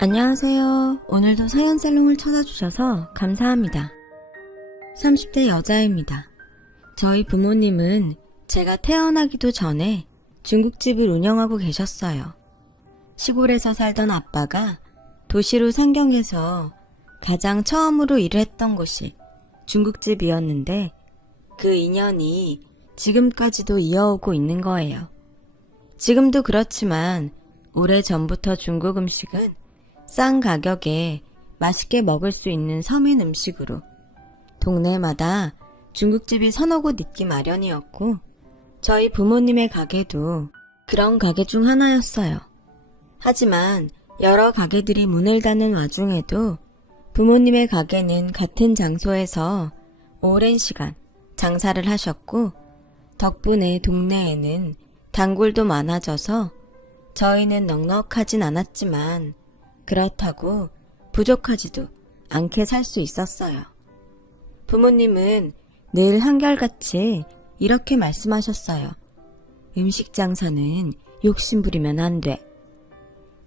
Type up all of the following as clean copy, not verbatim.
안녕하세요. 오늘도 서연살롱을 찾아주셔서 감사합니다. 30대 여자입니다. 저희 부모님은 제가 태어나기도 전에 중국집을 운영하고 계셨어요. 시골에서 살던 아빠가 도시로 상경해서 가장 처음으로 일을 했던 곳이 중국집이었는데 그 인연이 지금까지도 이어오고 있는 거예요. 지금도 그렇지만 오래전부터 중국 음식은 싼 가격에 맛있게 먹을 수 있는 서민 음식으로 동네마다 중국집이 서너 곳 있기 마련이었고 저희 부모님의 가게도 그런 가게 중 하나였어요. 하지만 여러 가게들이 문을 닫는 와중에도 부모님의 가게는 같은 장소에서 오랜 시간 장사를 하셨고 덕분에 동네에는 단골도 많아져서 저희는 넉넉하진 않았지만 그렇다고 부족하지도 않게 살 수 있었어요. 부모님은 늘 한결같이 이렇게 말씀하셨어요. 음식 장사는 욕심부리면 안 돼.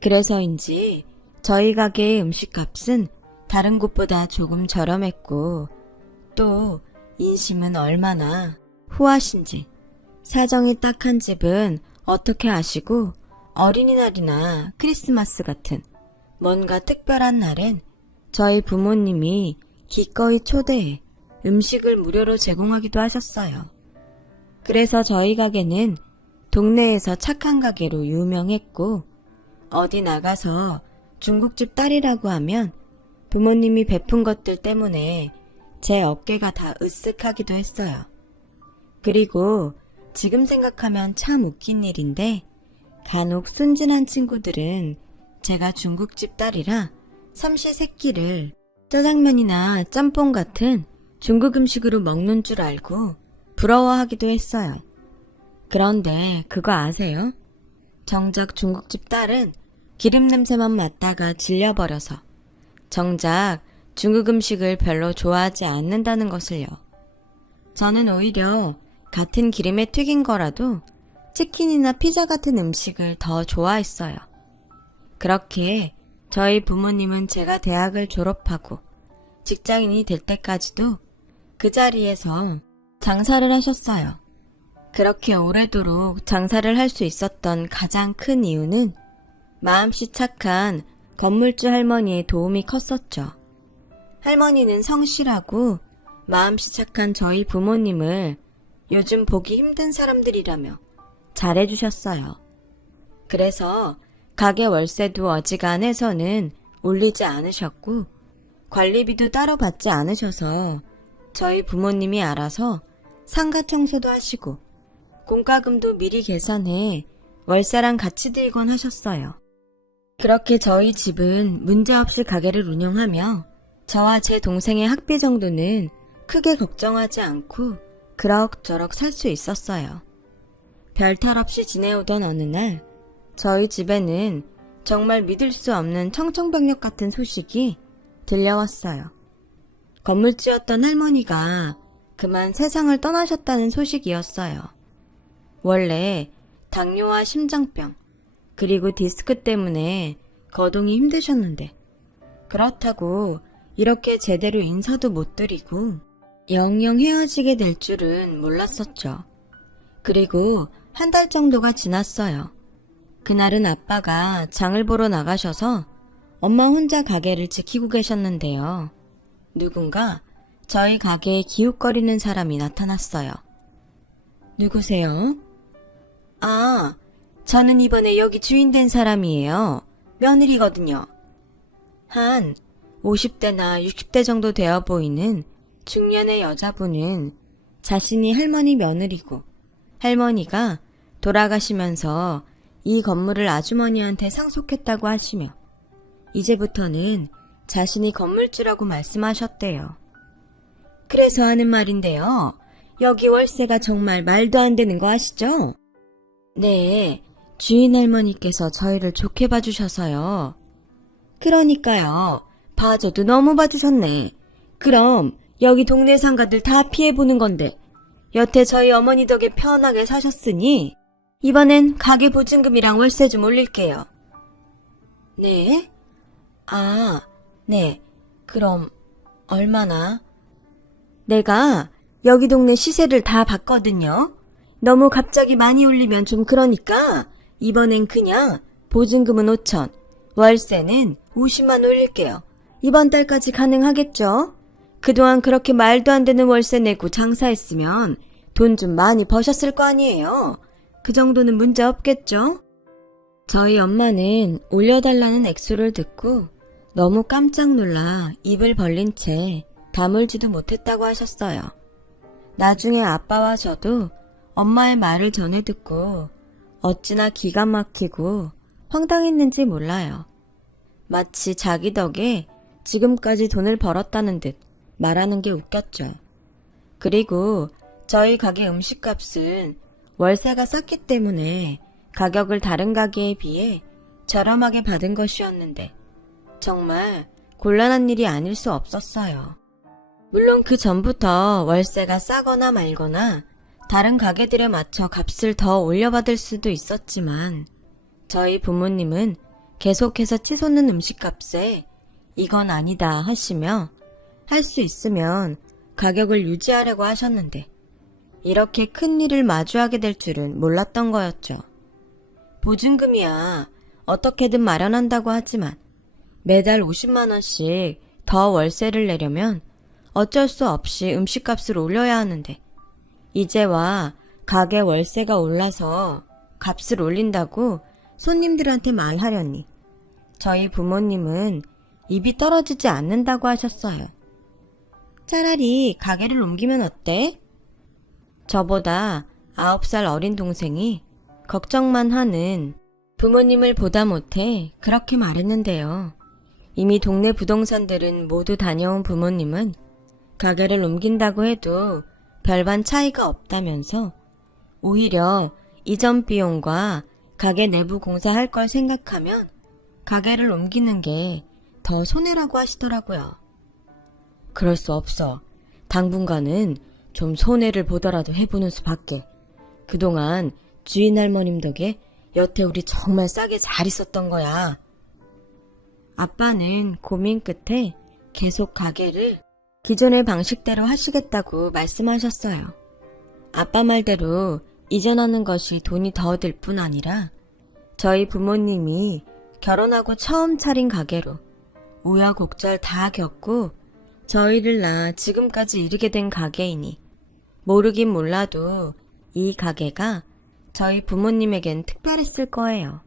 그래서인지 저희 가게의 음식값은 다른 곳보다 조금 저렴했고 또 인심은 얼마나 후하신지 사정이 딱한 집은 어떻게 아시고 어린이날이나 크리스마스 같은 뭔가 특별한 날엔 저희 부모님이 기꺼이 초대해 음식을 무료로 제공하기도 하셨어요. 그래서 저희 가게는 동네에서 착한 가게로 유명했고 어디 나가서 중국집 딸이라고 하면 부모님이 베푼 것들 때문에 제 어깨가 다 으쓱하기도 했어요. 그리고 지금 생각하면 참 웃긴 일인데 간혹 순진한 친구들은 제가 중국집 딸이라 삼시세끼를 짜장면이나 짬뽕 같은 중국 음식으로 먹는 줄 알고 부러워하기도 했어요. 그런데 그거 아세요? 정작 중국집 딸은 기름 냄새만 맡다가 질려버려서 정작 중국 음식을 별로 좋아하지 않는다는 것을요. 저는 오히려 같은 기름에 튀긴 거라도 치킨이나 피자 같은 음식을 더 좋아했어요. 그렇게 저희 부모님은 제가 대학을 졸업하고 직장인이 될 때까지도 그 자리에서 장사를 하셨어요. 그렇게 오래도록 장사를 할 수 있었던 가장 큰 이유는 마음씨 착한 건물주 할머니의 도움이 컸었죠. 할머니는 성실하고 마음씨 착한 저희 부모님을 요즘 보기 힘든 사람들이라며 잘해주셨어요. 그래서 가게 월세도 어지간해서는 올리지 않으셨고 관리비도 따로 받지 않으셔서 저희 부모님이 알아서 상가 청소도 하시고 공과금도 미리 계산해 월세랑 같이 들건 하셨어요. 그렇게 저희 집은 문제없이 가게를 운영하며 저와 제 동생의 학비 정도는 크게 걱정하지 않고 그럭저럭 살 수 있었어요. 별탈 없이 지내오던 어느 날 저희 집에는 정말 믿을 수 없는 청천벽력 같은 소식이 들려왔어요. 건물주였던 할머니가 그만 세상을 떠나셨다는 소식이었어요. 원래 당뇨와 심장병 그리고 디스크 때문에 거동이 힘드셨는데 그렇다고 이렇게 제대로 인사도 못 드리고 영영 헤어지게 될 줄은 몰랐었죠. 그리고 한 달 정도가 지났어요. 그날은 아빠가 장을 보러 나가셔서 엄마 혼자 가게를 지키고 계셨는데요. 누군가 저희 가게에 기웃거리는 사람이 나타났어요. 누구세요? 아, 저는 이번에 여기 주인 된 사람이에요. 며느리거든요. 한 50대나 60대 정도 되어 보이는 중년의 여자분은 자신이 할머니 며느리고 할머니가 돌아가시면서 이 건물을 아주머니한테 상속했다고 하시며 이제부터는 자신이 건물주라고 말씀하셨대요. 그래서 하는 말인데요. 여기 월세가 정말 말도 안 되는 거 아시죠? 네, 주인 할머니께서 저희를 좋게 봐주셔서요. 그러니까요. 봐줘도 너무 봐주셨네. 그럼 여기 동네 상가들 다 피해보는 건데 여태 저희 어머니 덕에 편하게 사셨으니 이번엔 가게 보증금이랑 월세 좀 올릴게요. 네? 아, 네. 그럼 얼마나? 내가 여기 동네 시세를 다 봤거든요. 너무 갑자기 많이 올리면 좀 그러니까 이번엔 그냥 보증금은 5천, 월세는 50만 올릴게요. 이번 달까지 가능하겠죠? 그동안 그렇게 말도 안 되는 월세 내고 장사했으면 돈 좀 많이 버셨을 거 아니에요. 그 정도는 문제 없겠죠? 저희 엄마는 올려달라는 액수를 듣고 너무 깜짝 놀라 입을 벌린 채 다물지도 못했다고 하셨어요. 나중에 아빠와 저도 엄마의 말을 전해 듣고 어찌나 기가 막히고 황당했는지 몰라요. 마치 자기 덕에 지금까지 돈을 벌었다는 듯 말하는 게 웃겼죠. 그리고 저희 가게 음식값은 월세가 쌌기 때문에 가격을 다른 가게에 비해 저렴하게 받은 것이었는데 정말 곤란한 일이 아닐 수 없었어요. 물론 그 전부터 월세가 싸거나 말거나 다른 가게들에 맞춰 값을 더 올려받을 수도 있었지만 저희 부모님은 계속해서 치솟는 음식값에 이건 아니다 하시며 할 수 있으면 가격을 유지하려고 하셨는데 이렇게 큰 일을 마주하게 될 줄은 몰랐던 거였죠. 보증금이야 어떻게든 마련한다고 하지만 매달 50만 원씩 더 월세를 내려면 어쩔 수 없이 음식값을 올려야 하는데 이제와 가게 월세가 올라서 값을 올린다고 손님들한테 말하려니 저희 부모님은 입이 떨어지지 않는다고 하셨어요. 차라리 가게를 옮기면 어때? 저보다 9살 어린 동생이 걱정만 하는 부모님을 보다 못해 그렇게 말했는데요. 이미 동네 부동산들은 모두 다녀온 부모님은 가게를 옮긴다고 해도 별반 차이가 없다면서 오히려 이전 비용과 가게 내부 공사할 걸 생각하면 가게를 옮기는 게 더 손해라고 하시더라고요. 그럴 수 없어. 당분간은 좀 손해를 보더라도 해보는 수밖에. 그동안 주인 할머님 덕에 여태 우리 정말 싸게 잘 있었던 거야. 아빠는 고민 끝에 계속 가게를 기존의 방식대로 하시겠다고 말씀하셨어요. 아빠 말대로 이전하는 것이 돈이 더 들 뿐 아니라 저희 부모님이 결혼하고 처음 차린 가게로 우여곡절 다 겪고 저희를 낳아 지금까지 이르게 된 가게이니 모르긴 몰라도 이 가게가 저희 부모님에겐 특별했을 거예요.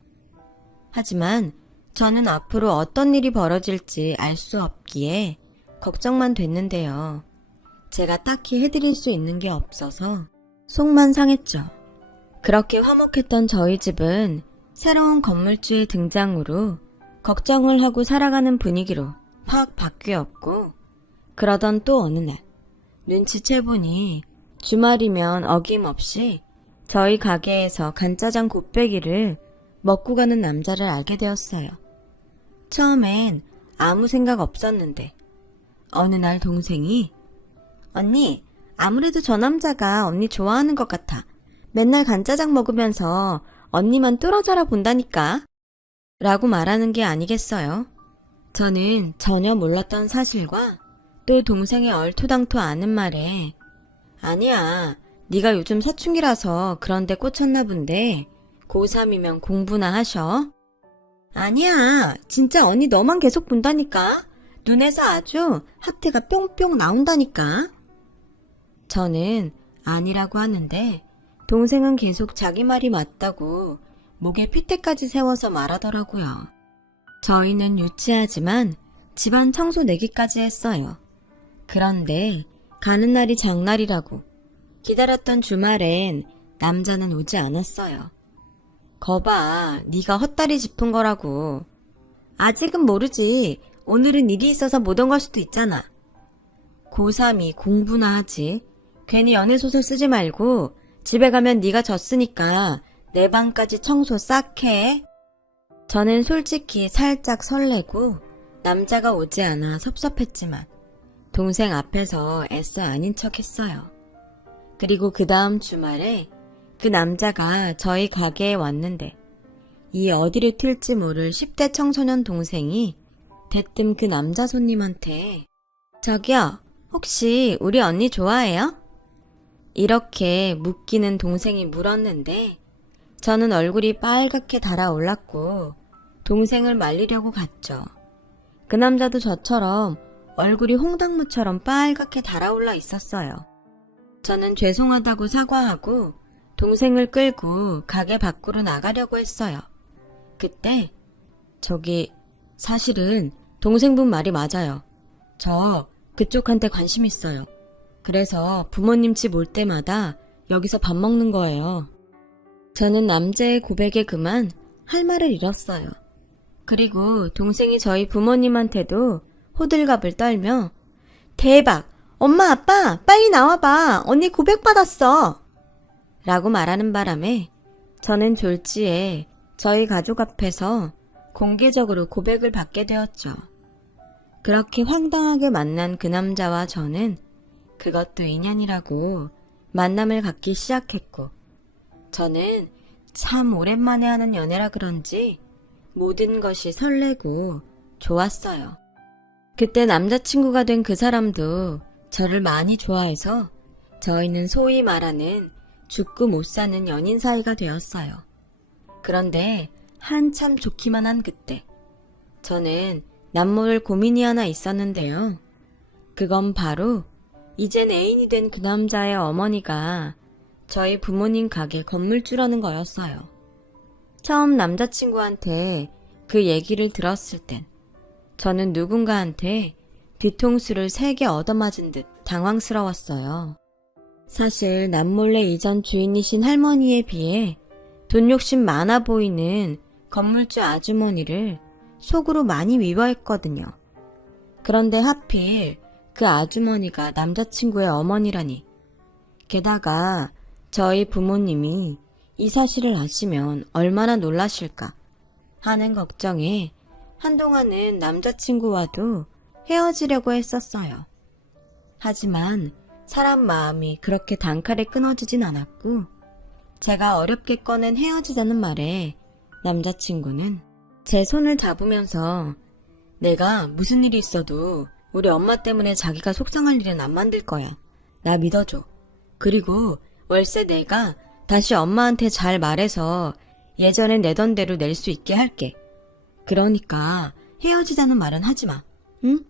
하지만 저는 앞으로 어떤 일이 벌어질지 알 수 없기에 걱정만 됐는데요. 제가 딱히 해드릴 수 있는 게 없어서 속만 상했죠. 그렇게 화목했던 저희 집은 새로운 건물주의 등장으로 걱정을 하고 살아가는 분위기로 확 바뀌었고 그러던 또 어느 날 눈치채보니 주말이면 어김없이 저희 가게에서 간짜장 곱빼기를 먹고 가는 남자를 알게 되었어요. 처음엔 아무 생각 없었는데 어느 날 동생이 언니, 아무래도 저 남자가 언니 좋아하는 것 같아. 맨날 간짜장 먹으면서 언니만 뚫어져라 본다니까. 라고 말하는 게 아니겠어요. 저는 전혀 몰랐던 사실과 또 동생의 얼토당토 않은 말에 아니야, 네가 요즘 사춘기라서 그런데 꽂혔나 본데 고3이면 공부나 하셔. 아니야, 진짜 언니 너만 계속 본다니까. 눈에서 아주 학태가 뿅뿅 나온다니까. 저는 아니라고 하는데 동생은 계속 자기 말이 맞다고 목에 핏대까지 세워서 말하더라고요. 저희는 유치하지만 집안 청소 내기까지 했어요. 그런데 가는 날이 장날이라고 기다렸던 주말엔 남자는 오지 않았어요. 거봐, 네가 헛다리 짚은 거라고. 아직은 모르지. 오늘은 일이 있어서 못 온 걸 수도 있잖아. 고3이 공부나 하지. 괜히 연애소설 쓰지 말고 집에 가면 네가 졌으니까 내 방까지 청소 싹 해. 저는 솔직히 살짝 설레고 남자가 오지 않아 섭섭했지만 동생 앞에서 애써 아닌 척 했어요. 그리고 그 다음 주말에 그 남자가 저희 가게에 왔는데 이 어디로 튈지 모를 10대 청소년 동생이 대뜸 그 남자 손님한테 저기요, 혹시 우리 언니 좋아해요? 이렇게 묻기는 동생이 물었는데 저는 얼굴이 빨갛게 달아올랐고 동생을 말리려고 갔죠. 그 남자도 저처럼 얼굴이 홍당무처럼 빨갛게 달아올라 있었어요. 저는 죄송하다고 사과하고 동생을 끌고 가게 밖으로 나가려고 했어요. 그때 저기 사실은 동생분 말이 맞아요. 저 그쪽한테 관심 있어요. 그래서 부모님 집 올 때마다 여기서 밥 먹는 거예요. 저는 남자의 고백에 그만 할 말을 잃었어요. 그리고 동생이 저희 부모님한테도 호들갑을 떨며 대박! 엄마 아빠 빨리 나와봐! 언니 고백받았어! 라고 말하는 바람에 저는 졸지에 저희 가족 앞에서 공개적으로 고백을 받게 되었죠. 그렇게 황당하게 만난 그 남자와 저는 그것도 인연이라고 만남을 갖기 시작했고 저는 참 오랜만에 하는 연애라 그런지 모든 것이 설레고 좋았어요. 그때 남자친구가 된 그 사람도 저를 많이 좋아해서 저희는 소위 말하는 죽고 못 사는 연인 사이가 되었어요. 그런데 한참 좋기만 한 그때 저는 남모를 고민이 하나 있었는데요. 그건 바로 이젠 애인이 된 그 남자의 어머니가 저희 부모님 가게 건물주라는 거였어요. 처음 남자친구한테 그 얘기를 들었을 땐 저는 누군가한테 뒤통수를 3개 얻어맞은 듯 당황스러웠어요. 사실 남몰래 이전 주인이신 할머니에 비해 돈 욕심 많아 보이는 건물주 아주머니를 속으로 많이 미워했거든요. 그런데 하필 그 아주머니가 남자친구의 어머니라니. 게다가 저희 부모님이 이 사실을 아시면 얼마나 놀라실까 하는 걱정에 한동안은 남자친구와도 헤어지려고 했었어요. 하지만 사람 마음이 그렇게 단칼에 끊어지진 않았고 제가 어렵게 꺼낸 헤어지자는 말에 남자친구는 제 손을 잡으면서 내가 무슨 일이 있어도 우리 엄마 때문에 자기가 속상할 일은 안 만들 거야. 나 믿어줘. 그리고 월세 내가 다시 엄마한테 잘 말해서 예전에 내던 대로 낼 수 있게 할게. 그러니까 헤어지자는 말은 하지 마. 응?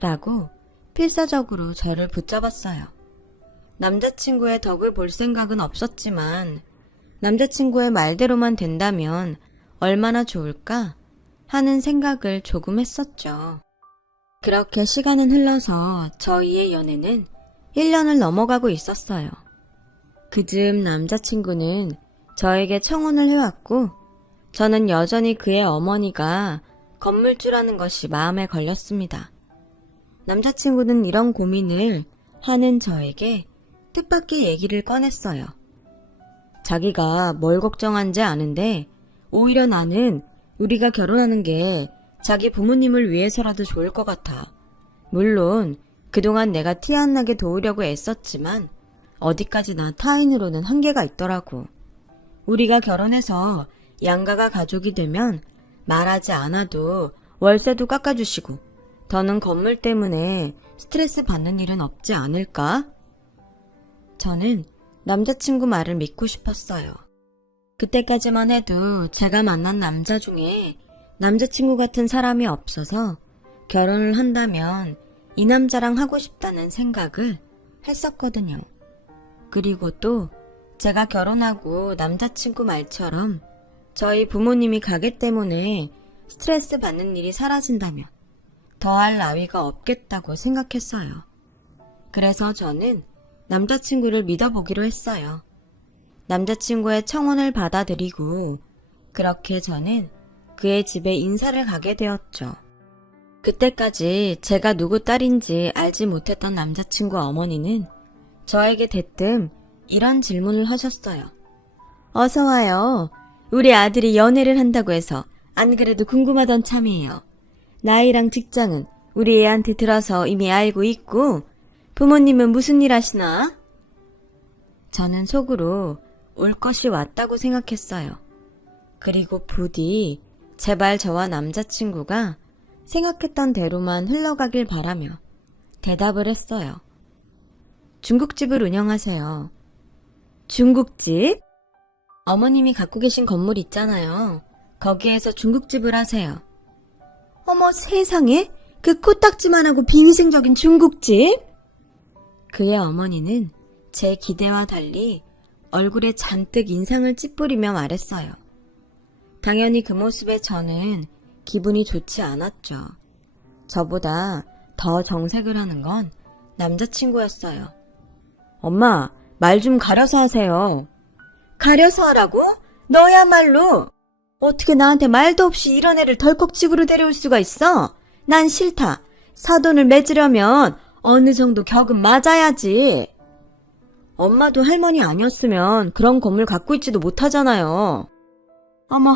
라고 필사적으로 저를 붙잡았어요. 남자친구의 덕을 볼 생각은 없었지만 남자친구의 말대로만 된다면 얼마나 좋을까 하는 생각을 조금 했었죠. 그렇게 시간은 흘러서 저희의 연애는 1년을 넘어가고 있었어요. 그즈음 남자친구는 저에게 청혼을 해왔고 저는 여전히 그의 어머니가 건물주라는 것이 마음에 걸렸습니다. 남자친구는 이런 고민을 하는 저에게 뜻밖의 얘기를 꺼냈어요. 자기가 뭘 걱정한지 아는데 오히려 나는 우리가 결혼하는 게 자기 부모님을 위해서라도 좋을 것 같아. 물론 그동안 내가 티 안 나게 도우려고 애썼지만 어디까지나 타인으로는 한계가 있더라고. 우리가 결혼해서 양가가 가족이 되면 말하지 않아도 월세도 깎아주시고 더는 건물 때문에 스트레스 받는 일은 없지 않을까? 저는 남자친구 말을 믿고 싶었어요. 그때까지만 해도 제가 만난 남자 중에 남자친구 같은 사람이 없어서 결혼을 한다면 이 남자랑 하고 싶다는 생각을 했었거든요. 그리고 또 제가 결혼하고 남자친구 말처럼 저희 부모님이 가게 때문에 스트레스 받는 일이 사라진다면 더할 나위가 없겠다고 생각했어요. 그래서 저는 남자친구를 믿어보기로 했어요. 남자친구의 청혼을 받아들이고 그렇게 저는 그의 집에 인사를 가게 되었죠. 그때까지 제가 누구 딸인지 알지 못했던 남자친구 어머니는 저에게 대뜸 이런 질문을 하셨어요. 어서 와요. 우리 아들이 연애를 한다고 해서 안 그래도 궁금하던 참이에요. 나이랑 직장은 우리 애한테 들어서 이미 알고 있고 부모님은 무슨 일 하시나? 저는 속으로 올 것이 왔다고 생각했어요. 그리고 부디 제발 저와 남자친구가 생각했던 대로만 흘러가길 바라며 대답을 했어요. 중국집을 운영하세요. 중국집? 어머님이 갖고 계신 건물 있잖아요. 거기에서 중국집을 하세요. 어머 세상에? 그 코딱지만하고 비위생적인 중국집? 그의 어머니는 제 기대와 달리 얼굴에 잔뜩 인상을 찌푸리며 말했어요. 당연히 그 모습에 저는 기분이 좋지 않았죠. 저보다 더 정색을 하는 건 남자친구였어요. 엄마, 말 좀 가려서 하세요. 가려서 하라고? 너야말로! 어떻게 나한테 말도 없이 이런 애를 덜컥 집으로 데려올 수가 있어? 난 싫다. 사돈을 맺으려면 어느 정도 격은 맞아야지. 엄마도 할머니 아니었으면 그런 건물 갖고 있지도 못하잖아요. 어머,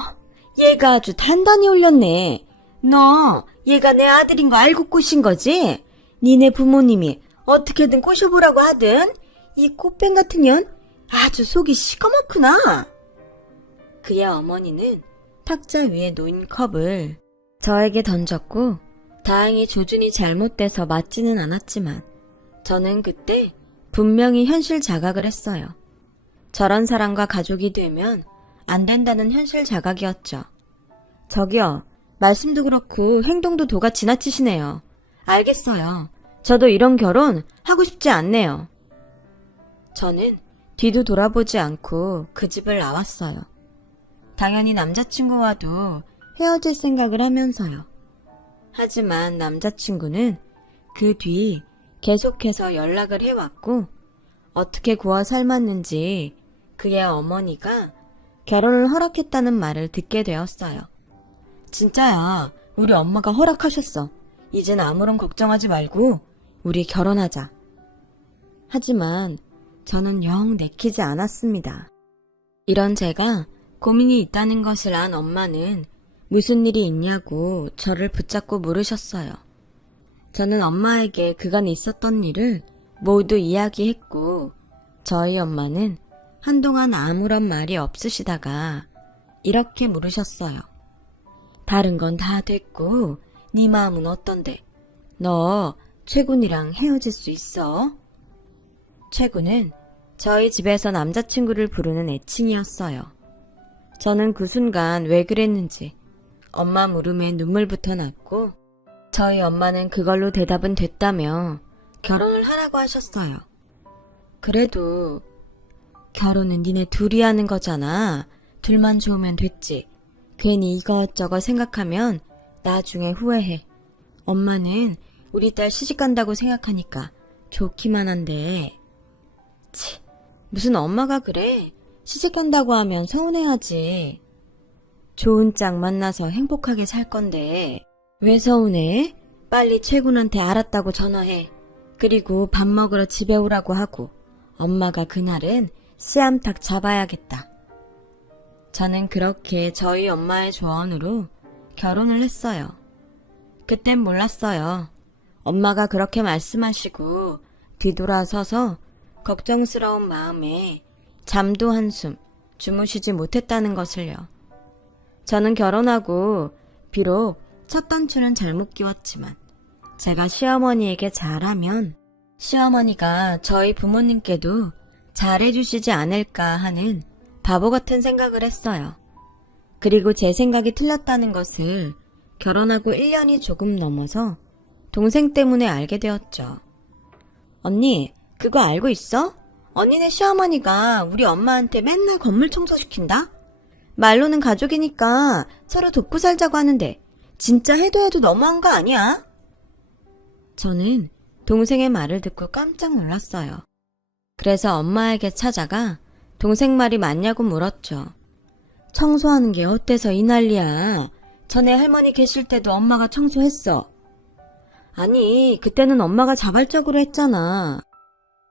얘가 아주 단단히 올렸네. 너 얘가 내 아들인 거 알고 꼬신 거지? 니네 부모님이 어떻게든 꼬셔보라고 하든 이 꽃뱀 같은 년 아주 속이 시커멓구나. 그의 어머니는 탁자 위에 놓인 컵을 저에게 던졌고 다행히 조준이 잘못돼서 맞지는 않았지만 저는 그때 분명히 현실 자각을 했어요. 저런 사람과 가족이 되면 안 된다는 현실 자각이었죠. 저기요, 말씀도 그렇고 행동도 도가 지나치시네요. 알겠어요. 저도 이런 결혼 하고 싶지 않네요. 저는 뒤도 돌아보지 않고 그 집을 나왔어요. 당연히 남자친구와도 헤어질 생각을 하면서요. 하지만 남자친구는 그 뒤 계속해서 연락을 해왔고 어떻게 구워 삶았는지 그의 어머니가 결혼을 허락했다는 말을 듣게 되었어요. 진짜야, 우리 엄마가 허락하셨어. 이젠 아무런 걱정하지 말고 우리 결혼하자. 하지만 저는 영 내키지 않았습니다. 이런 제가 고민이 있다는 것을 안 엄마는 무슨 일이 있냐고 저를 붙잡고 물으셨어요. 저는 엄마에게 그간 있었던 일을 모두 이야기했고 저희 엄마는 한동안 아무런 말이 없으시다가 이렇게 물으셨어요. 다른 건 다 됐고 네 마음은 어떤데? 너 최군이랑 헤어질 수 있어? 최군은 저희 집에서 남자친구를 부르는 애칭이었어요. 저는 그 순간 왜 그랬는지 엄마 물음에 눈물부터 났고 저희 엄마는 그걸로 대답은 됐다며 결혼을 하라고 하셨어요. 그래도 결혼은 니네 둘이 하는 거잖아. 둘만 좋으면 됐지. 괜히 이것저것 생각하면 나중에 후회해. 엄마는 우리 딸 시집간다고 생각하니까 좋기만 한데. 치, 무슨 엄마가 그래. 시집간다고 하면 서운해하지. 좋은 짝 만나서 행복하게 살 건데 왜 서운해? 빨리 최군한테 알았다고 전화해. 그리고 밥 먹으러 집에 오라고 하고 엄마가 그날은 씨암탉 잡아야겠다. 저는 그렇게 저희 엄마의 조언으로 결혼을 했어요. 그땐 몰랐어요. 엄마가 그렇게 말씀하시고 뒤돌아서서 걱정스러운 마음에 잠도 한숨 주무시지 못했다는 것을요. 저는 결혼하고 비록 첫 단추는 잘못 끼웠지만 제가 시어머니에게 잘하면 시어머니가 저희 부모님께도 잘해주시지 않을까 하는 바보 같은 생각을 했어요. 그리고 제 생각이 틀렸다는 것을 결혼하고 1년이 조금 넘어서 동생 때문에 알게 되었죠. 언니, 그거 알고 있어? 언니네 시어머니가 우리 엄마한테 맨날 건물 청소시킨다? 말로는 가족이니까 서로 돕고 살자고 하는데 진짜 해도 너무한 거 아니야? 저는 동생의 말을 듣고 깜짝 놀랐어요. 그래서 엄마에게 찾아가 동생 말이 맞냐고 물었죠. 청소하는 게 어때서 이 난리야? 전에 할머니 계실 때도 엄마가 청소했어. 아니, 그때는 엄마가 자발적으로 했잖아.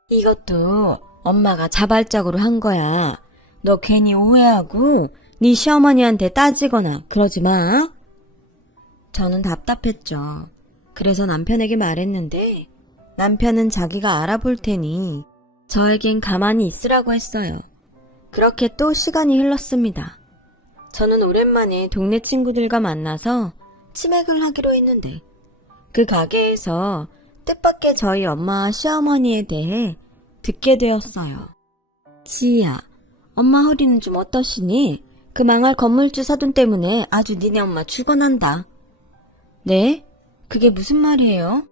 이것도 엄마가 자발적으로 한 거야. 너 괜히 오해하고 네 시어머니한테 따지거나 그러지 마. 저는 답답했죠. 그래서 남편에게 말했는데 남편은 자기가 알아볼 테니 저에겐 가만히 있으라고 했어요. 그렇게 또 시간이 흘렀습니다. 저는 오랜만에 동네 친구들과 만나서 치맥을 하기로 했는데 그 가게에서 뜻밖의 저희 엄마와 시어머니에 대해 듣게 되었어요. 지희야, 엄마 허리는 좀 어떠시니? 그 망할 건물주 사돈 때문에 아주 니네 엄마 죽어난다. 네? 그게 무슨 말이에요?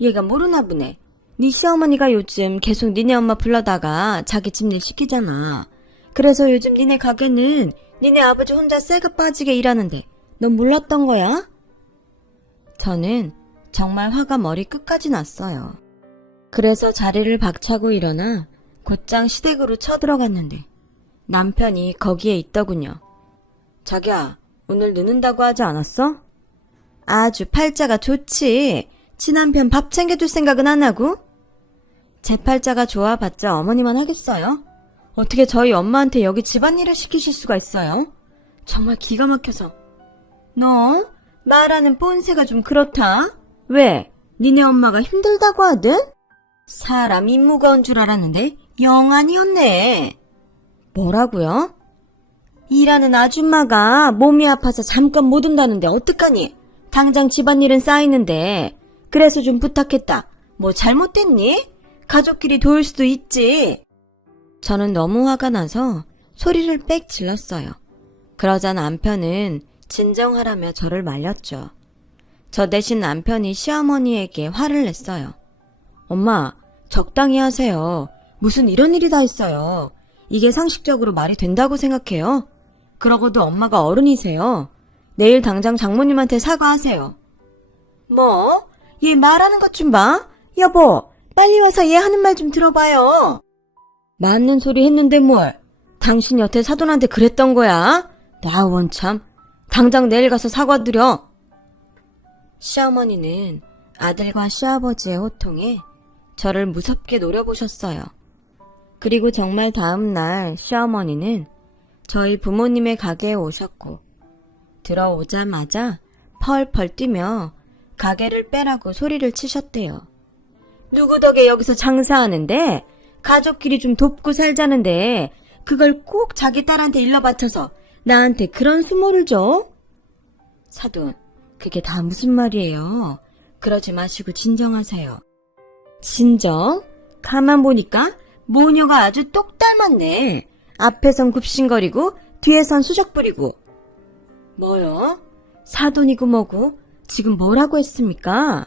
얘가 모르나 보네. 네 시어머니가 요즘 계속 니네 엄마 불러다가 자기 집일 시키잖아. 그래서 요즘 니네 가게는 니네 아버지 혼자 쎄가 빠지게 일하는데 넌 몰랐던 거야? 저는 정말 화가 머리 끝까지 났어요. 그래서 자리를 박차고 일어나 곧장 시댁으로 쳐들어갔는데 남편이 거기에 있더군요. 자기야, 오늘 늦는다고 하지 않았어? 아주 팔자가 좋지. 친남편 밥 챙겨줄 생각은 안 하고? 제 팔자가 좋아봤자 어머니만 하겠어요? 어떻게 저희 엄마한테 여기 집안일을 시키실 수가 있어요? 정말 기가 막혀서. 너 말하는 뽐새가 좀 그렇다. 왜? 니네 엄마가 힘들다고 하든? 사람 입 무거운 줄 알았는데 영 아니었네. 뭐라고요? 일하는 아줌마가 몸이 아파서 잠깐 못 온다는데 어떡하니? 당장 집안일은 쌓이는데. 그래서 좀 부탁했다. 뭐 잘못됐니? 가족끼리 도울 수도 있지. 저는 너무 화가 나서 소리를 빽 질렀어요. 그러자 남편은 진정하라며 저를 말렸죠. 저 대신 남편이 시어머니에게 화를 냈어요. 엄마, 적당히 하세요. 무슨 이런 일이 다 있어요. 이게 상식적으로 말이 된다고 생각해요? 그러고도 엄마가 어른이세요. 내일 당장 장모님한테 사과하세요. 뭐? 얘 말하는 것 좀 봐. 여보, 빨리 와서 얘 하는 말 좀 들어봐요. 맞는 소리 했는데 뭘. 당신 여태 사돈한테 그랬던 거야? 나 원참. 당장 내일 가서 사과드려. 시어머니는 아들과 시아버지의 호통에 저를 무섭게 노려보셨어요. 그리고 정말 다음날 시어머니는 저희 부모님의 가게에 오셨고 들어오자마자 펄펄 뛰며 가게를 빼라고 소리를 치셨대요. 누구 덕에 여기서 장사하는데? 가족끼리 좀 돕고 살자는데 그걸 꼭 자기 딸한테 일러바쳐서 나한테 그런 수모를 줘? 사돈, 그게 다 무슨 말이에요? 그러지 마시고 진정하세요. 진정? 가만 보니까 모녀가 아주 똑 닮았네. 앞에선 굽신거리고 뒤에선 수작 부리고. 뭐요? 사돈이고 뭐고 지금 뭐라고 했습니까?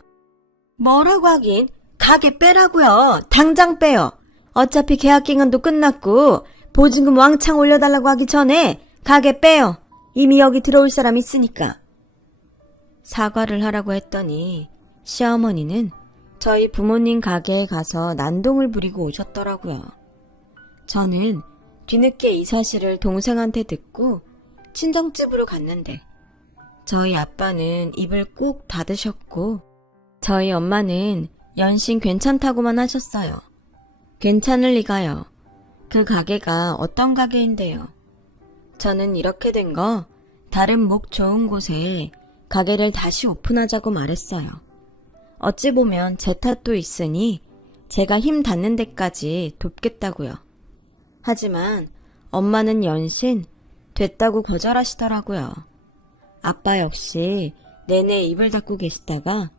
뭐라고 하긴 가게 빼라고요. 당장 빼요. 어차피 계약 기간도 끝났고 보증금 왕창 올려달라고 하기 전에 가게 빼요. 이미 여기 들어올 사람 있으니까. 사과를 하라고 했더니 시어머니는 저희 부모님 가게에 가서 난동을 부리고 오셨더라고요. 저는 뒤늦게 이 사실을 동생한테 듣고 친정집으로 갔는데 저희 아빠는 입을 꾹 닫으셨고 저희 엄마는 연신 괜찮다고만 하셨어요. 괜찮을 리가요. 그 가게가 어떤 가게인데요. 저는 이렇게 된 거 다른 목 좋은 곳에 가게를 다시 오픈하자고 말했어요. 어찌 보면 제 탓도 있으니 제가 힘 닿는 데까지 돕겠다고요. 하지만 엄마는 연신 됐다고 거절하시더라고요. 아빠 역시 내내 입을 닫고 계시다가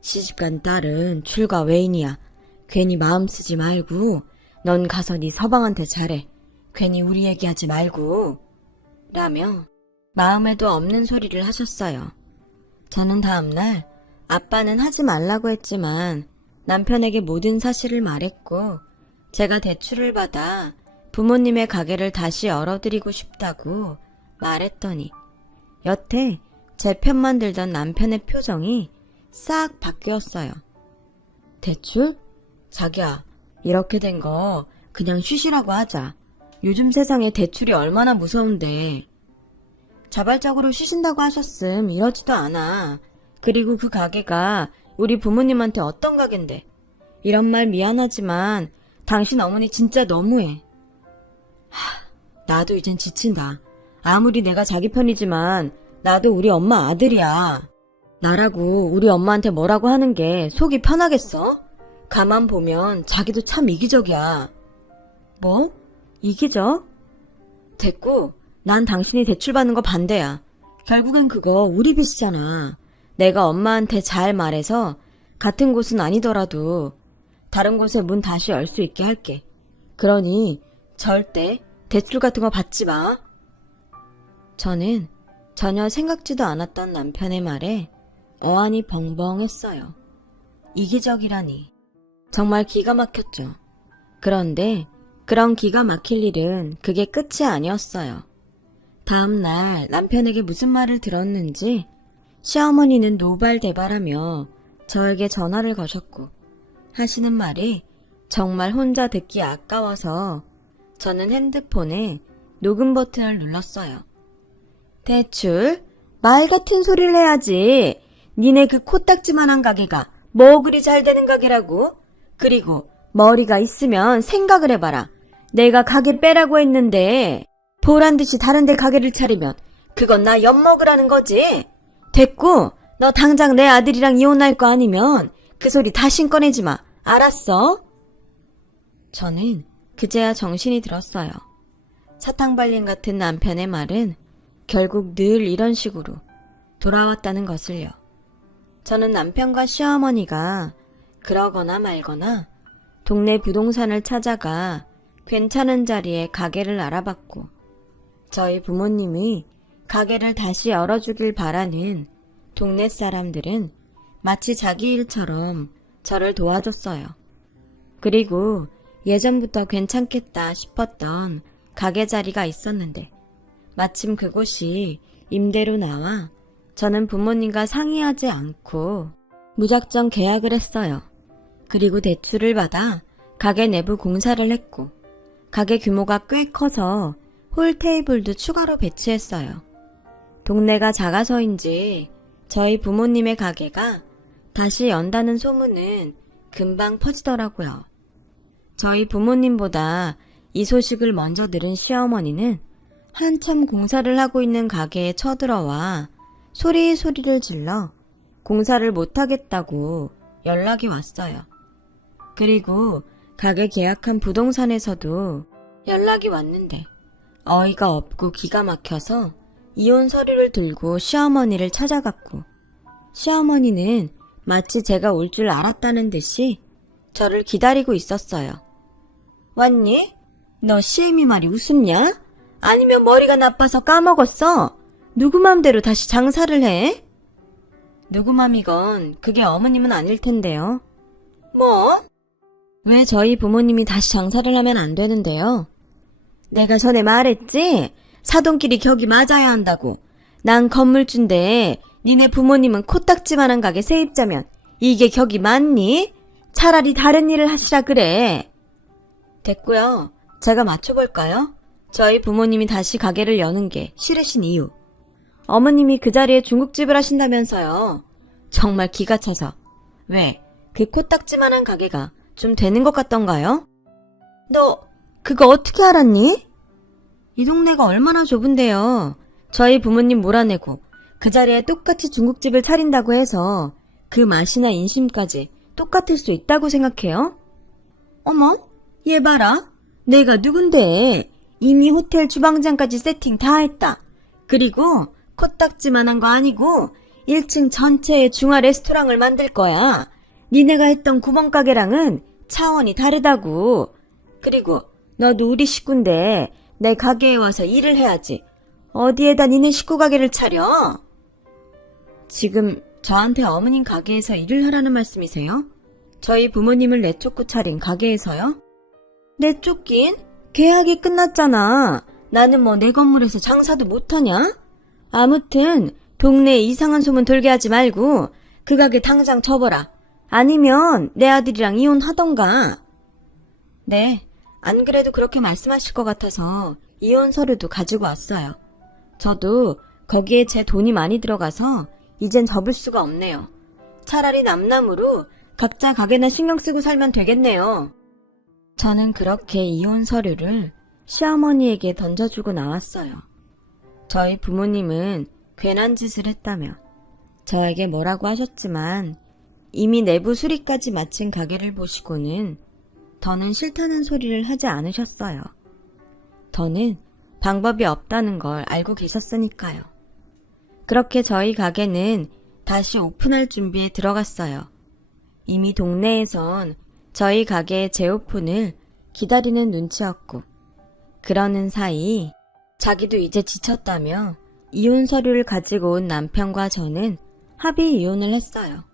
시집간 딸은 출가 외인이야. 괜히 마음 쓰지 말고 넌 가서 네 서방한테 잘해. 괜히 우리 얘기하지 말고 라며 마음에도 없는 소리를 하셨어요. 저는 다음날 아빠는 하지 말라고 했지만 남편에게 모든 사실을 말했고 제가 대출을 받아 부모님의 가게를 다시 열어드리고 싶다고 말했더니 여태 제 편만 들던 남편의 표정이 싹 바뀌었어요. 대출? 자기야, 이렇게 된 거 그냥 쉬시라고 하자. 요즘 세상에 대출이 얼마나 무서운데. 자발적으로 쉬신다고 하셨음 이러지도 않아. 그리고 그 가게가 우리 부모님한테 어떤 가게인데. 이런 말 미안하지만 당신 어머니 진짜 너무해. 나도 이젠 지친다. 아무리 내가 자기 편이지만 나도 우리 엄마 아들이야. 나라고 우리 엄마한테 뭐라고 하는 게 속이 편하겠어? 가만 보면 자기도 참 이기적이야. 뭐? 이기적? 됐고 난 당신이 대출받는 거 반대야. 결국엔 그거 우리 빚이잖아. 내가 엄마한테 잘 말해서 같은 곳은 아니더라도 다른 곳에 문 다시 열 수 있게 할게. 그러니 절대 대출 같은 거 받지 마. 저는 전혀 생각지도 않았던 남편의 말에 어안이 벙벙했어요. 이기적이라니. 정말 기가 막혔죠. 그런데 그런 기가 막힐 일은 그게 끝이 아니었어요. 다음날 남편에게 무슨 말을 들었는지 시어머니는 노발대발하며 저에게 전화를 거셨고 하시는 말이 정말 혼자 듣기 아까워서 저는 핸드폰에 녹음 버튼을 눌렀어요. 대출? 말 같은 소리를 해야지. 니네 그 코딱지만한 가게가 뭐 그리 잘 되는 가게라고? 그리고 머리가 있으면 생각을 해봐라. 내가 가게 빼라고 했는데 보란듯이 다른 데 가게를 차리면 그건 나 엿먹으라는 거지. 됐고, 너 당장 내 아들이랑 이혼할 거 아니면 그 소리 다신 꺼내지 마. 알았어? 저는 그제야 정신이 들었어요. 사탕발림 같은 남편의 말은 결국 늘 이런 식으로 돌아왔다는 것을요. 저는 남편과 시어머니가 그러거나 말거나 동네 부동산을 찾아가 괜찮은 자리에 가게를 알아봤고 저희 부모님이 가게를 다시 열어주길 바라는 동네 사람들은 마치 자기 일처럼 저를 도와줬어요. 그리고 예전부터 괜찮겠다 싶었던 가게 자리가 있었는데 마침 그곳이 임대로 나와 저는 부모님과 상의하지 않고 무작정 계약을 했어요. 그리고 대출을 받아 가게 내부 공사를 했고 가게 규모가 꽤 커서 홀 테이블도 추가로 배치했어요. 동네가 작아서인지 저희 부모님의 가게가 다시 연다는 소문은 금방 퍼지더라고요. 저희 부모님보다 이 소식을 먼저 들은 시어머니는 한참 공사를 하고 있는 가게에 쳐들어와 소리를 질러 공사를 못하겠다고 연락이 왔어요. 그리고 가게 계약한 부동산에서도 연락이 왔는데 어이가 없고 기가 막혀서 이혼 서류를 들고 시어머니를 찾아갔고 시어머니는 마치 제가 올 줄 알았다는 듯이 저를 기다리고 있었어요. 왔니? 너 시애미 말이 우습냐? 아니면 머리가 나빠서 까먹었어? 누구 맘대로 다시 장사를 해? 누구 맘이건 그게 어머님은 아닐 텐데요. 뭐? 왜 저희 부모님이 다시 장사를 하면 안 되는데요? 내가 전에 말했지? 사돈끼리 격이 맞아야 한다고. 난 건물주인데 니네 부모님은 코딱지만한 가게 세입자면 이게 격이 맞니? 차라리 다른 일을 하시라 그래. 됐고요. 제가 맞춰볼까요? 저희 부모님이 다시 가게를 여는 게 싫으신 이유. 어머님이 그 자리에 중국집을 하신다면서요. 정말 기가 차서. 왜? 그 코딱지만한 가게가 좀 되는 것 같던가요? 너 그거 어떻게 알았니? 이 동네가 얼마나 좁은데요. 저희 부모님 몰아내고 그 자리에 똑같이 중국집을 차린다고 해서 그 맛이나 인심까지 똑같을 수 있다고 생각해요? 어머, 얘 봐라. 내가 누군데 이미 호텔 주방장까지 세팅 다 했다. 그리고 코딱지만한 거 아니고 1층 전체에 중화 레스토랑을 만들 거야. 니네가 했던 구멍가게랑은 차원이 다르다고. 그리고 너도 우리 식구인데 내 가게에 와서 일을 해야지. 어디에다 니네 식구 가게를 차려? 지금 저한테 어머님 가게에서 일을 하라는 말씀이세요? 저희 부모님을 내쫓고 차린 가게에서요? 내쫓긴? 계약이 끝났잖아. 나는 뭐 내 건물에서 장사도 못하냐? 아무튼 동네에 이상한 소문 돌게 하지 말고 그 가게 당장 접어라. 아니면 내 아들이랑 이혼하던가. 네, 안 그래도 그렇게 말씀하실 것 같아서 이혼 서류도 가지고 왔어요. 저도 거기에 제 돈이 많이 들어가서 이젠 접을 수가 없네요. 차라리 남남으로 각자 가게나 신경 쓰고 살면 되겠네요. 저는 그렇게 이혼 서류를 시어머니에게 던져주고 나왔어요. 저희 부모님은 괜한 짓을 했다며 저에게 뭐라고 하셨지만 이미 내부 수리까지 마친 가게를 보시고는 더는 싫다는 소리를 하지 않으셨어요. 더는 방법이 없다는 걸 알고 계셨으니까요. 그렇게 저희 가게는 다시 오픈할 준비에 들어갔어요. 이미 동네에선 저희 가게의 재오픈을 기다리는 눈치였고, 그러는 사이 자기도 이제 지쳤다며 이혼 서류를 가지고 온 남편과 저는 합의 이혼을 했어요.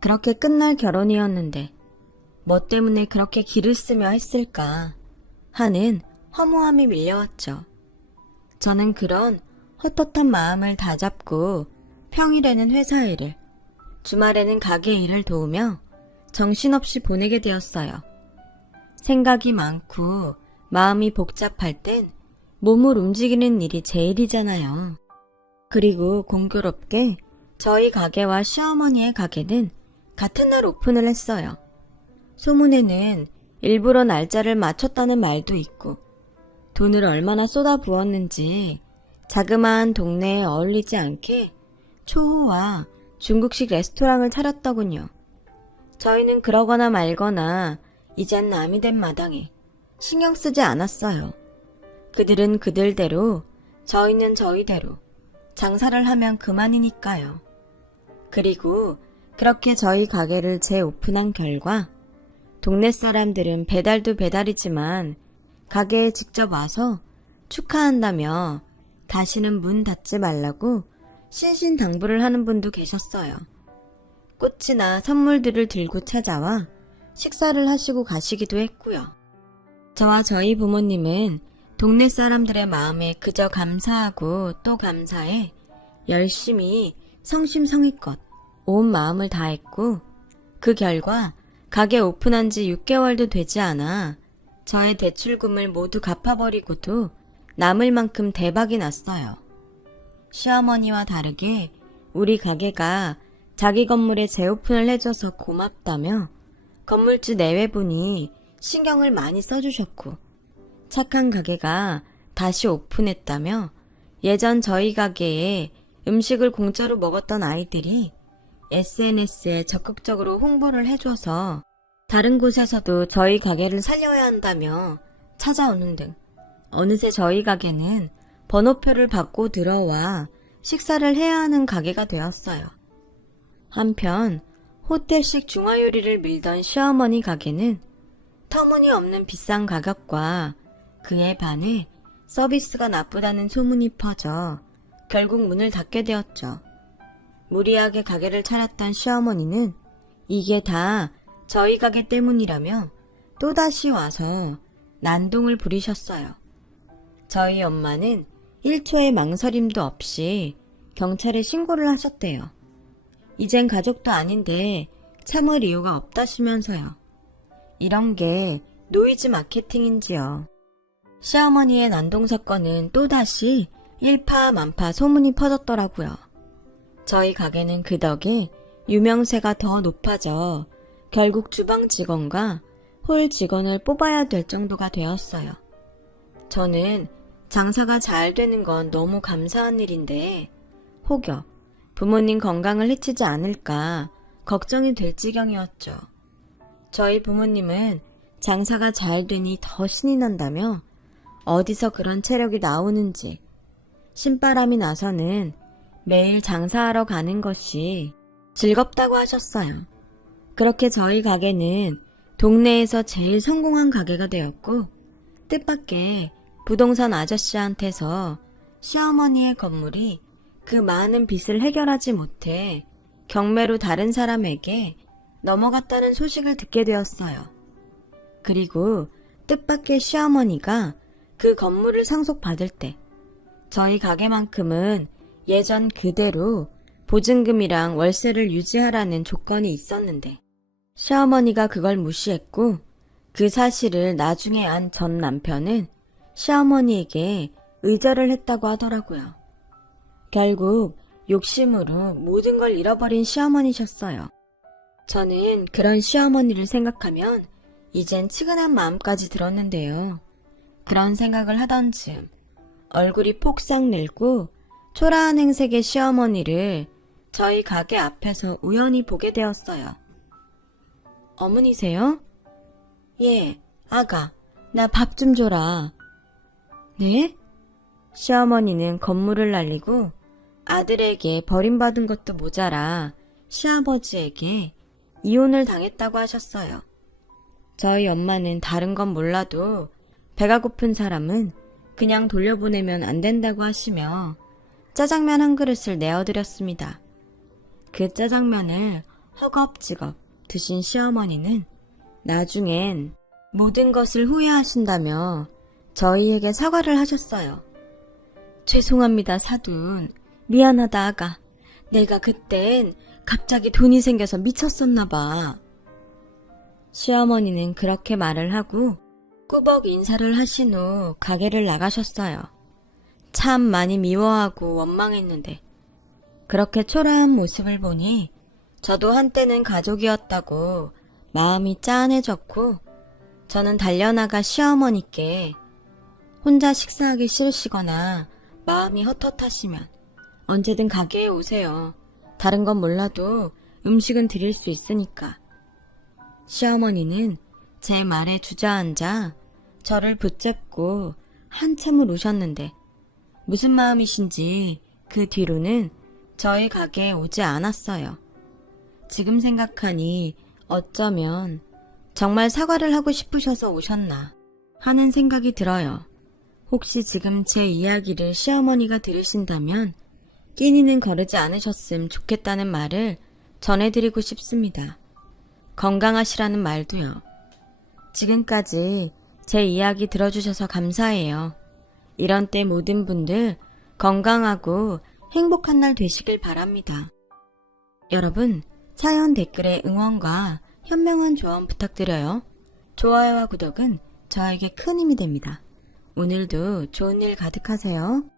그렇게 끝날 결혼이었는데 뭐 때문에 그렇게 기를 쓰며 했을까 하는 허무함이 밀려왔죠. 저는 그런 헛헛한 마음을 다잡고 평일에는 회사 일을, 주말에는 가게 일을 도우며 정신없이 보내게 되었어요. 생각이 많고 마음이 복잡할 땐 몸을 움직이는 일이 제일이잖아요. 그리고 공교롭게 저희 가게와 시어머니의 가게는 같은 날 오픈을 했어요. 소문에는 일부러 날짜를 맞췄다는 말도 있고, 돈을 얼마나 쏟아부었는지 자그마한 동네에 어울리지 않게 초호와 중국식 레스토랑을 차렸더군요. 저희는 그러거나 말거나 이젠 남이 된 마당에 신경 쓰지 않았어요. 그들은 그들대로, 저희는 저희대로 장사를 하면 그만이니까요. 그리고 그렇게 저희 가게를 재오픈한 결과 동네 사람들은 배달도 배달이지만 가게에 직접 와서 축하한다며 다시는 문 닫지 말라고 신신당부를 하는 분도 계셨어요. 꽃이나 선물들을 들고 찾아와 식사를 하시고 가시기도 했고요. 저와 저희 부모님은 동네 사람들의 마음에 그저 감사하고 또 감사해 열심히 성심성의껏 온 마음을 다했고, 그 결과 가게 오픈한 지 6개월도 되지 않아 저의 대출금을 모두 갚아버리고도 남을 만큼 대박이 났어요. 시어머니와 다르게 우리 가게가 자기 건물에 재오픈을 해줘서 고맙다며 건물주 내외분이 신경을 많이 써주셨고, 착한 가게가 다시 오픈했다며 예전 저희 가게에 음식을 공짜로 먹었던 아이들이 SNS에 적극적으로 홍보를 해줘서 다른 곳에서도 저희 가게를 살려야 한다며 찾아오는 등 어느새 저희 가게는 번호표를 받고 들어와 식사를 해야 하는 가게가 되었어요. 한편 호텔식 중화요리를 밀던 시어머니 가게는 터무니없는 비싼 가격과 그에 반해 서비스가 나쁘다는 소문이 퍼져 결국 문을 닫게 되었죠. 무리하게 가게를 차렸던 시어머니는 이게 다 저희 가게 때문이라며 또다시 와서 난동을 부리셨어요. 저희 엄마는 1초의 망설임도 없이 경찰에 신고를 하셨대요. 이젠 가족도 아닌데 참을 이유가 없다시면서요. 이런 게 노이즈 마케팅인지요. 시어머니의 난동 사건은 또다시 일파만파 소문이 퍼졌더라고요. 저희 가게는 그 덕에 유명세가 더 높아져 결국 주방 직원과 홀 직원을 뽑아야 될 정도가 되었어요. 저는 장사가 잘 되는 건 너무 감사한 일인데 혹여 부모님 건강을 해치지 않을까 걱정이 될 지경이었죠. 저희 부모님은 장사가 잘 되니 더 신이 난다며 어디서 그런 체력이 나오는지 신바람이 나서는 매일 장사하러 가는 것이 즐겁다고 하셨어요. 그렇게 저희 가게는 동네에서 제일 성공한 가게가 되었고, 뜻밖의 부동산 아저씨한테서 시어머니의 건물이 그 많은 빚을 해결하지 못해 경매로 다른 사람에게 넘어갔다는 소식을 듣게 되었어요. 그리고 뜻밖의 시어머니가 그 건물을 상속받을 때 저희 가게만큼은 예전 그대로 보증금이랑 월세를 유지하라는 조건이 있었는데 시어머니가 그걸 무시했고, 그 사실을 나중에 안 전 남편은 시어머니에게 의절을 했다고 하더라고요. 결국 욕심으로 모든 걸 잃어버린 시어머니셨어요. 저는 그런 시어머니를 생각하면 이젠 측은한 마음까지 들었는데요. 그런 생각을 하던 즈음 얼굴이 폭삭 늙고 초라한 행색의 시어머니를 저희 가게 앞에서 우연히 보게 되었어요. 어머니세요? 예, 아가, 나 밥 좀 줘라. 네? 시어머니는 건물을 날리고 아들에게 버림받은 것도 모자라 시아버지에게 이혼을 당했다고 하셨어요. 저희 엄마는 다른 건 몰라도 배가 고픈 사람은 그냥 돌려보내면 안 된다고 하시며 짜장면 한 그릇을 내어드렸습니다. 그 짜장면을 허겁지겁 드신 시어머니는 나중엔 모든 것을 후회하신다며 저희에게 사과를 하셨어요. 죄송합니다, 사돈. 미안하다, 아가. 내가 그땐 갑자기 돈이 생겨서 미쳤었나 봐. 시어머니는 그렇게 말을 하고 꾸벅 인사를 하신 후 가게를 나가셨어요. 참 많이 미워하고 원망했는데 그렇게 초라한 모습을 보니 저도 한때는 가족이었다고 마음이 짠해졌고 저는 달려나가 시어머니께 혼자 식사하기 싫으시거나 마음이 헛헛하시면 언제든 가게에 오세요. 다른 건 몰라도 음식은 드릴 수 있으니까. 시어머니는 제 말에 주저앉아 저를 붙잡고 한참을 우셨는데 무슨 마음이신지 그 뒤로는 저희 가게에 오지 않았어요. 지금 생각하니 어쩌면 정말 사과를 하고 싶으셔서 오셨나 하는 생각이 들어요. 혹시 지금 제 이야기를 시어머니가 들으신다면 끼니는 거르지 않으셨음 좋겠다는 말을 전해드리고 싶습니다. 건강하시라는 말도요. 지금까지 제 이야기 들어주셔서 감사해요. 이런 때 모든 분들 건강하고 행복한 날 되시길 바랍니다. 여러분, 사연 댓글에 응원과 현명한 조언 부탁드려요. 좋아요와 구독은 저에게 큰 힘이 됩니다. 오늘도 좋은 일 가득하세요.